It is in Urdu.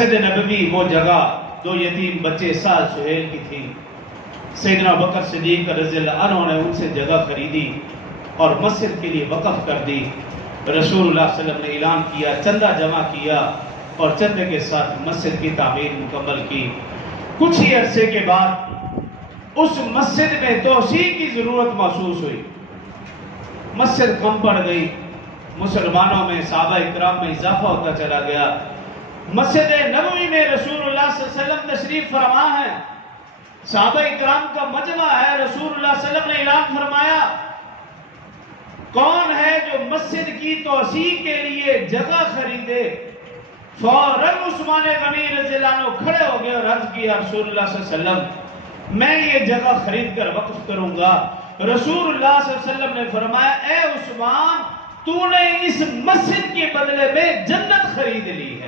مسجد نبوی وہ جگہ دو یتیم بچے سعد سہیل کی تھی، سیدنا بکر صدیق رضی اللہ عنہ نے ان سے جگہ خریدی اور مسجد کے لیے وقف کر دی۔ رسول اللہ صلی اللہ علیہ وسلم نے اعلان کیا، چندہ جمع کیا اور چندے کے ساتھ مسجد کی تعمیر مکمل کی۔ کچھ ہی عرصے کے بعد اس مسجد میں توسیع کی ضرورت محسوس ہوئی، مسجد کم پڑ گئی، مسلمانوں میں صحابہ اکرام میں اضافہ ہوتا چلا گیا۔ مسجد نبوی میں رسول اللہ صلی اللہ علیہ وسلم تشریف فرما ہے، صحابہ اکرام کا مجمع ہے۔ رسول اللہ صلی اللہ علیہ وسلم نے اعلان فرمایا، کون ہے جو مسجد کی توسیع کے لیے جگہ خریدے؟ فوراً عثمان غنی رضی اللہ عنہ کھڑے ہو گئے اور عرض کیا، رسول اللہ صلی اللہ علیہ وسلم میں یہ جگہ خرید کر وقف کروں گا۔ رسول اللہ صلی اللہ علیہ وسلم نے فرمایا، اے عثمان، تو نے اس مسجد کے بدلے میں جنت خرید لی۔